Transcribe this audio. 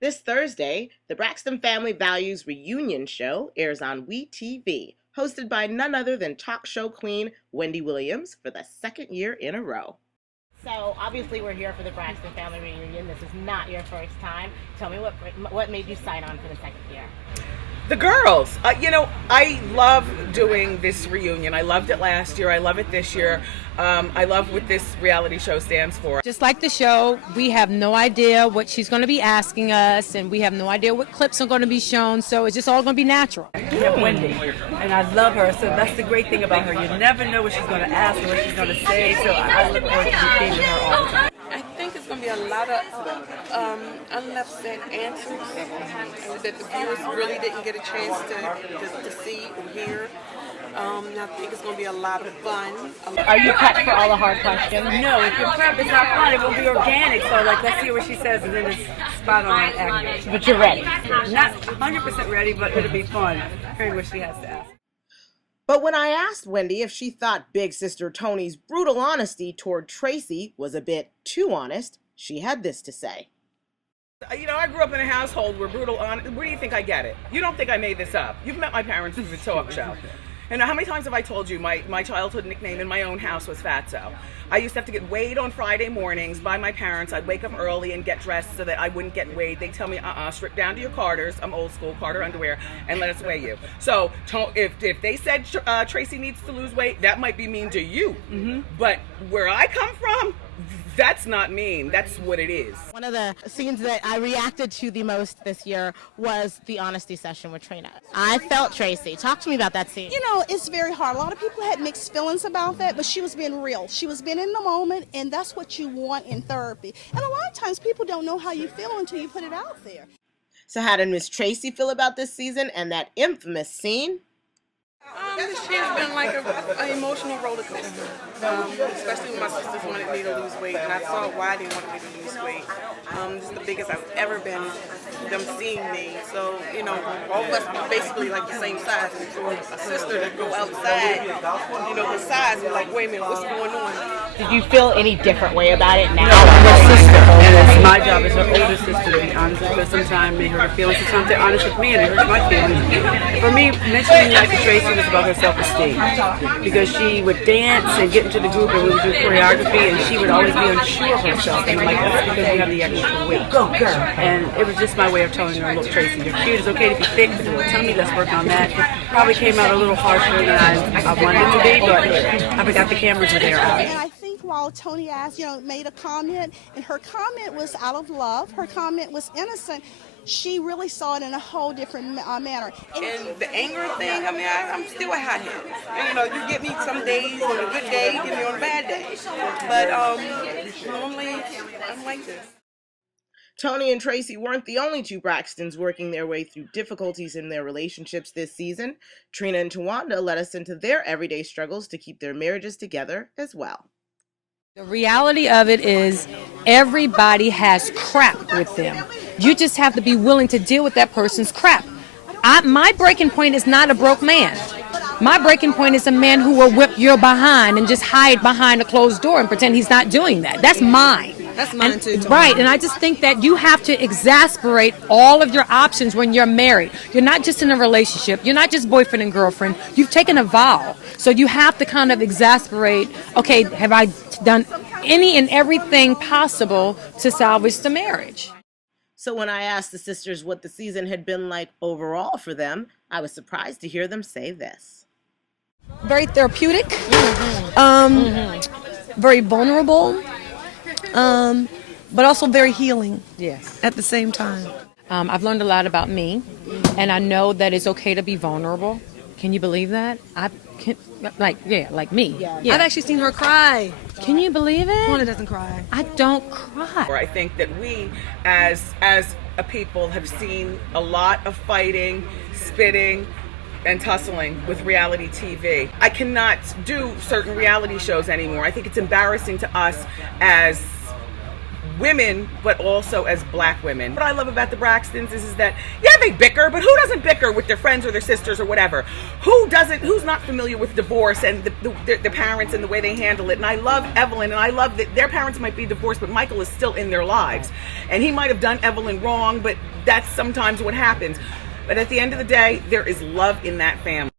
This Thursday, the Braxton Family Values Reunion Show airs on WeTV, hosted by none other than talk show queen Wendy Williams for the second year in a row. So obviously we're here for the Braxton Family Reunion. This is not your first time. Tell me what made you sign on for the second year? The girls. I love doing this reunion. I loved it last year. I love it this year. I love what this reality show stands for. Just like the show, we have no idea what she's going to be asking us, and we have no idea what clips are going to be shown, so it's just all going to be natural. We have Wendy, and I love her, so that's the great thing about her. You never know what she's going to ask or what she's going to say, so I look forward to being with her all the time. I think it's going to be a lot of unleft answers that the viewers really didn't get a chance to see or hear. I think it's going to be a lot of fun. Are you prepped for all the hard questions? No, if you're prepped, it's not fun. It will be organic, so let's see what she says, and then it's spot on accurate. But you're ready? Not 100% ready, but it'll be fun hearing what she has to ask. But when I asked Wendy if she thought Big Sister Tony's brutal honesty toward Tracy was a bit too honest, she had this to say. I grew up in a household where brutal honest. Where do you think I get it? You don't think I made this up. You've met my parents through the talk show. And how many times have I told you my childhood nickname in my own house was Fatso? I used to have to get weighed on Friday mornings by my parents. I'd wake up early and get dressed so that I wouldn't get weighed. They'd tell me, strip down to your Carters, I'm old school, Carter underwear, and let us weigh you. So if they said Tracy needs to lose weight, that might be mean to you. Mm-hmm. But where I come from, that's not mean. That's what it is. One of the scenes that I reacted to the most this year was the honesty session with Trina. I felt Tracy. Talk to me about that scene. It's very hard. A lot of people had mixed feelings about that, but she was being real. She was being in the moment, and that's what you want in therapy. And a lot of times people don't know how you feel until you put it out there. So how did Miss Tracy feel about this season and that infamous scene? This year has been like an emotional roller coaster, especially when my sisters wanted me to lose weight, and I saw why they wanted me to lose weight. This is the biggest I've ever been, them seeing me. So, all of us are basically like the same size. And for a sister to go outside, the size, we're like, wait a minute, what's going on? Did you feel any different way about it now? No, I'm her sister, and it's my job as her older sister to be honest, because sometimes they hurt her feelings, sometimes they're honest with me and it hurts my feelings. For me, mentioning that to Tracy was about her self-esteem, because she would dance and get into the group and we would do choreography, and she would always be unsure of herself, and I'm like, that's because you have the extra weight. And it was just my way of telling her, look, Tracy, you're cute, it's okay to be thick, but your tummy, let's work on that. Probably came out a little harsher than I wanted it to be, but I forgot the cameras were there. And I think while Tony asked, made a comment, and her comment was out of love, her comment was innocent, she really saw it in a whole different manner. And the anger thing, I'm still a hothead. You get me some days on a good day, you get me on a bad day. But normally, I'm like this. Tony and Tracy weren't the only two Braxtons working their way through difficulties in their relationships this season. Trina and Tawanda let us into their everyday struggles to keep their marriages together as well. The reality of it is everybody has crap with them. You just have to be willing to deal with that person's crap. My breaking point is not a broke man. My breaking point is a man who will whip your behind and just hide behind a closed door and pretend he's not doing that. That's mine. That's mine too. Right, and I just think that you have to exasperate all of your options when you're married. You're not just in a relationship. You're not just boyfriend and girlfriend. You've taken a vow. So you have to kind of exasperate, okay, have I done any and everything possible to salvage the marriage? So when I asked the sisters what the season had been like overall for them, I was surprised to hear them say this. Very therapeutic, very vulnerable, but also very healing. Yes. At the same time. I've learned a lot about me, and I know that it's okay to be vulnerable. Can you believe that? Like me. Yeah. I've actually seen her cry. Can you believe it? Tawanda doesn't cry. I don't cry. I think that we, as a people, have seen a lot of fighting, spitting, and tussling with reality TV. I cannot do certain reality shows anymore. I think it's embarrassing to us as women, but also as black women. What I love about the Braxtons is that, yeah, they bicker, but who doesn't bicker with their friends or their sisters or whatever? Who's not familiar with divorce and the parents and the way they handle it? And I love Evelyn, and I love that their parents might be divorced, but Michael is still in their lives. And he might have done Evelyn wrong, but that's sometimes what happens. But at the end of the day, there is love in that family.